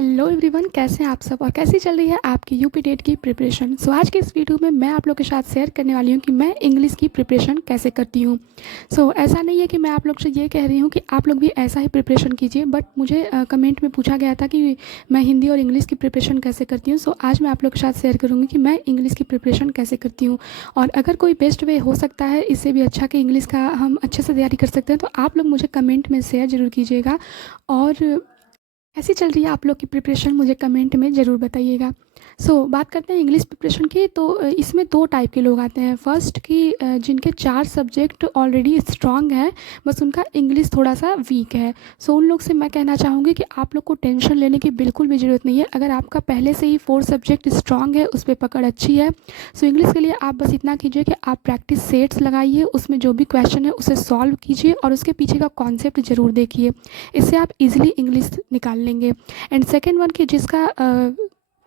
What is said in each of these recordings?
Hello everyone, कैसे हैं आप सब और कैसी चल रही है आपकी यूपी टेट की प्रिपरेशन। सो आज के इस वीडियो में मैं आप लोग के साथ शेयर करने वाली हूं कि मैं इंग्लिश की प्रिपरेशन कैसे करती हूं। ऐसा नहीं है कि मैं आप लोग से ये कह रही हूं कि आप लोग भी ऐसा ही प्रिपरेशन कीजिए, बट मुझे कमेंट में पूछा गया था कि मैं हिंदी और इंग्लिश की प्रिपरेशन कैसे करती हूँ। आज मैं आप लोग के साथ शेयर करूँगी कि मैं इंग्लिश की प्रिपरेशन कैसे करती हूँ, और अगर कोई बेस्ट वे हो सकता है इससे भी अच्छा कि इंग्लिश का हम अच्छे से तैयारी कर सकते हैं, तो आप लोग मुझे कमेंट में शेयर ज़रूर कीजिएगा। और कैसी चल रही है आप लोग की प्रिपरेशन, मुझे कमेंट में ज़रूर बताइएगा। बात करते हैं इंग्लिश प्रिपरेशन की। इसमें दो टाइप के लोग आते हैं। फर्स्ट कि जिनके 4 सब्जेक्ट ऑलरेडी स्ट्रांग हैं, बस उनका इंग्लिश थोड़ा सा वीक है। उन लोग से मैं कहना चाहूँगी कि आप लोग को टेंशन लेने की बिल्कुल भी ज़रूरत नहीं है। अगर आपका पहले से ही 4 सब्जेक्ट स्ट्रांग है, उस पर पकड़ अच्छी है, इंग्लिश के लिए आप बस इतना कीजिए कि आप प्रैक्टिस सेट्स लगाइए, उसमें जो भी क्वेश्चन है उसे सॉल्व कीजिए और उसके पीछे का कॉन्सेप्ट ज़रूर देखिए। इससे आप इजीली इंग्लिश निकाल लेंगे। एंड सेकेंड वन कि जिसका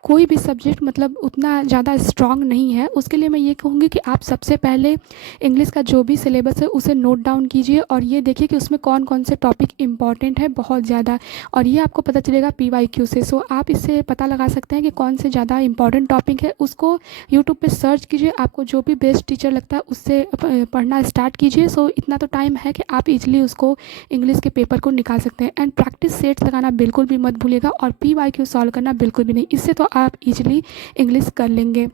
कोई भी सब्जेक्ट मतलब उतना ज़्यादा स्ट्रांग नहीं है, उसके लिए मैं ये कहूँगी कि आप सबसे पहले इंग्लिश का जो भी सिलेबस है उसे नोट डाउन कीजिए और ये देखिए कि उसमें कौन कौन से टॉपिक इंपॉर्टेंट है बहुत ज़्यादा, और ये आपको पता चलेगा PYQ से। आप इससे पता लगा सकते हैं कि कौन से ज़्यादा इंपॉर्टेंट टॉपिक है। उसको यूट्यूब पे सर्च कीजिए, आपको जो भी बेस्ट टीचर लगता है उससे पढ़ना स्टार्ट कीजिए। इतना तो टाइम है कि आप इजीली उसको इंग्लिश के पेपर को निकाल सकते हैं। एंड प्रैक्टिस सेट्स लगाना बिल्कुल भी मत भूलिएगा और PYQ सॉल्व करना बिल्कुल भी नहीं। इससे तो आप इजीली इंग्लिश कर लेंगे।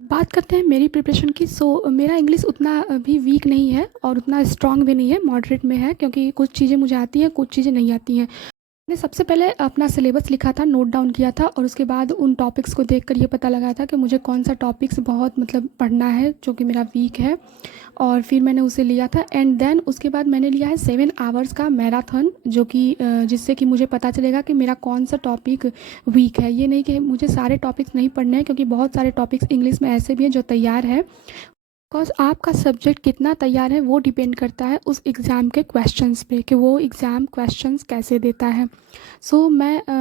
बात करते हैं मेरी प्रिपरेशन की। मेरा इंग्लिश उतना भी वीक नहीं है और उतना स्ट्रांग भी नहीं है, मॉडरेट में है, क्योंकि कुछ चीज़ें मुझे आती हैं, कुछ चीज़ें नहीं आती हैं। मैंने सबसे पहले अपना सिलेबस लिखा था, नोट डाउन किया था, और उसके बाद उन टॉपिक्स को देखकर ये पता लगा था कि मुझे कौन सा टॉपिक्स बहुत मतलब पढ़ना है जो कि मेरा वीक है, और फिर मैंने उसे लिया था। एंड देन उसके बाद मैंने लिया है 7 आवर्स का मैराथन, जो कि जिससे कि मुझे पता चलेगा कि मेरा कौन सा टॉपिक वीक है। ये नहीं कि मुझे सारे टॉपिक्स नहीं पढ़ने हैं, क्योंकि बहुत सारे टॉपिक्स इंग्लिश में ऐसे भी हैं जो तैयार है। बिकॉज आपका सब्जेक्ट कितना तैयार है वो डिपेंड करता है उस एग्ज़ाम के क्वेश्चंस पे, कि वो एग्ज़ाम क्वेश्चंस कैसे देता है।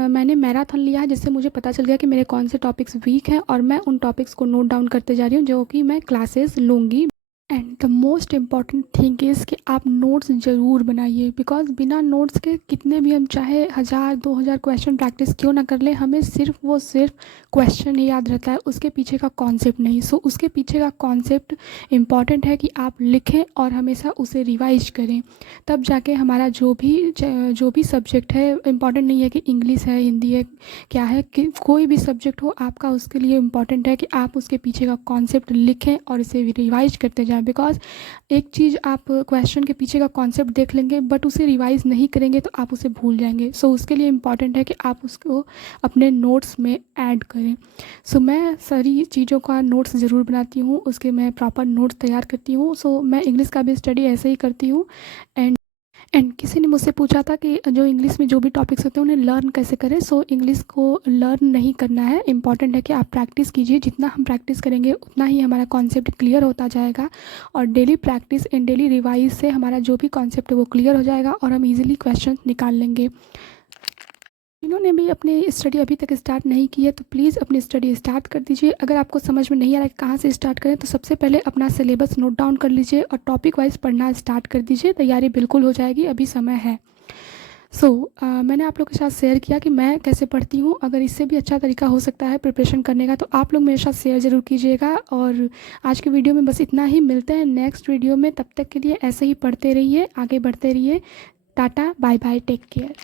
मैंने मैराथन लिया है, जिससे मुझे पता चल गया कि मेरे कौन से टॉपिक्स वीक हैं, और मैं उन टॉपिक्स को नोट डाउन करते जा रही हूँ जो कि मैं क्लासेस लूँगी। And the most important thing is कि आप नोट्स ज़रूर बनाइए, बिकॉज बिना नोट्स के कितने भी हम चाहे 1000-2000 क्वेश्चन प्रैक्टिस क्यों ना कर ले, हमें सिर्फ क्वेश्चन ही याद रहता है, उसके पीछे का कॉन्सेप्ट नहीं। उसके पीछे का कॉन्सेप्ट इम्पॉर्टेंट है कि आप लिखें और हमेशा उसे रिवाइज करें, तब जाके हमारा जो भी सब्जेक्ट है, इम्पॉर्टेंट नहीं है कि इंग्लिश है, हिंदी है, क्या है, कि कोई भी सब्जेक्ट हो आपका, उसके लिए इम्पॉर्टेंट है कि आप उसके पीछे का कॉन्सेप्ट लिखें और इसे रिवाइज करते जाएं। बिकॉज एक चीज़, आप क्वेश्चन के पीछे का कॉन्सेप्ट देख लेंगे बट उसे रिवाइज नहीं करेंगे तो आप उसे भूल जाएंगे। उसके लिए इम्पॉर्टेंट है कि आप उसको अपने नोट्स में ऐड करें। मैं सारी चीज़ों का नोट्स ज़रूर बनाती हूँ, उसके मैं प्रॉपर नोट्स तैयार करती हूँ। मैं इंग्लिश का भी स्टडी ऐसे ही करती हूँ। एंड किसी ने मुझसे पूछा था कि जो इंग्लिश में जो भी टॉपिक्स होते हैं उन्हें लर्न कैसे करें। इंग्लिश को लर्न नहीं करना है, इम्पॉर्टेंट है कि आप प्रैक्टिस कीजिए। जितना हम प्रैक्टिस करेंगे उतना ही हमारा कॉन्सेप्ट क्लियर होता जाएगा, और daily practice and daily revise से हमारा जो भी कॉन्सेप्ट है वो क्लियर हो जाएगा और हम इजीली क्वेश्चन निकाल लेंगे। जिन्होंने भी अपनी स्टडी अभी तक स्टार्ट नहीं की है तो प्लीज़ अपनी स्टडी स्टार्ट कर दीजिए। अगर आपको समझ में नहीं आ रहा है कहाँ से स्टार्ट करें, तो सबसे पहले अपना सिलेबस नोट डाउन कर लीजिए और टॉपिक वाइज पढ़ना स्टार्ट कर दीजिए। तैयारी बिल्कुल हो जाएगी, अभी समय है। मैंने आप लोग के साथ शेयर किया कि मैं कैसे पढ़ती हूँ। अगर इससे भी अच्छा तरीका हो सकता है प्रिपरेशन करने का तो आप लोग मेरे साथ शेयर ज़रूर कीजिएगा। और आज की वीडियो में बस इतना ही, मिलते हैं नेक्स्ट वीडियो में। तब तक के लिए ऐसे ही पढ़ते रहिए, आगे बढ़ते रहिए। Tata, bye bye, take care.